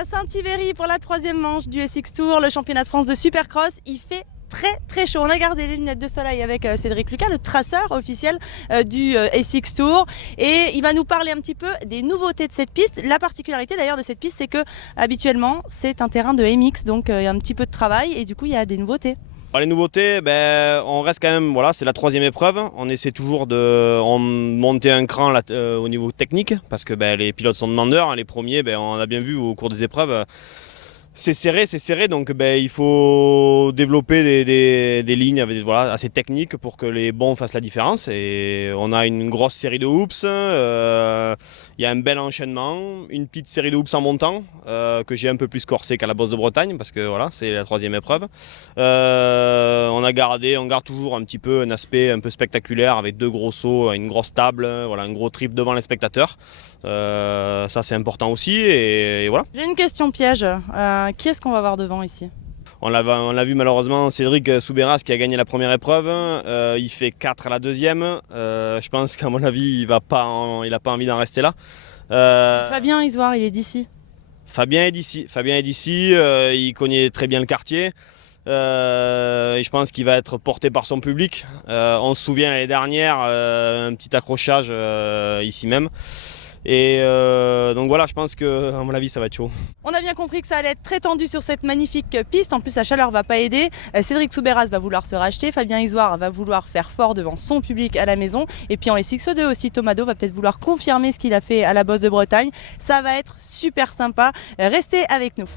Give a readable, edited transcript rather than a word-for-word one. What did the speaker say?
à Saint-Yvéry pour la 3e manche du SX Tour, le championnat de France de Supercross. Il fait très chaud. On a gardé les lunettes de soleil avec Cédric Lucas, le traceur officiel du SX Tour, et il va nous parler un petit peu des nouveautés de cette piste. La particularité d'ailleurs de cette piste, c'est que habituellement c'est un terrain de MX, donc il y a un petit peu de travail et du coup il y a des nouveautés. Les nouveautés, on reste quand même, voilà, c'est la 3e épreuve. On essaie toujours de monter un cran là, au niveau technique, parce que les pilotes sont demandeurs. Les premiers, on a bien vu au cours des épreuves, c'est serré, donc il faut développer des lignes avec, voilà, assez techniques pour que les bons fassent la différence. Et on a une grosse série de hoops, il y a un bel enchaînement, une petite série de hoops en montant, que j'ai un peu plus corsé qu'à la Bosse de Bretagne, parce que voilà, c'est la 3e épreuve. On garde toujours un petit peu un aspect un peu spectaculaire avec 2 gros sauts, une grosse table, voilà, un gros trip devant les spectateurs. Ça c'est important aussi et voilà. J'ai une question piège, qui est-ce qu'on va voir devant ici ? On l'a vu malheureusement, Cédric Soubeyras qui a gagné la première épreuve, il fait 4 à la 2e, je pense qu'à mon avis il n'a pas envie d'en rester là. Fabien Isoire, il est d'ici. Fabien est d'ici, il connaît très bien le quartier. Et je pense qu'il va être porté par son public. On se souvient l'année dernière, un petit accrochage ici même. Et donc voilà, je pense que à mon avis ça va être chaud. On a bien compris que ça allait être très tendu sur cette magnifique piste. En plus la chaleur va pas aider. Cédric Soubeyras va vouloir se racheter, Fabien Isoire va vouloir faire fort devant son public à la maison. Et puis en SX2 aussi, Tomado va peut-être vouloir confirmer ce qu'il a fait à la Bosse de Bretagne. Ça va être super sympa. Restez avec nous.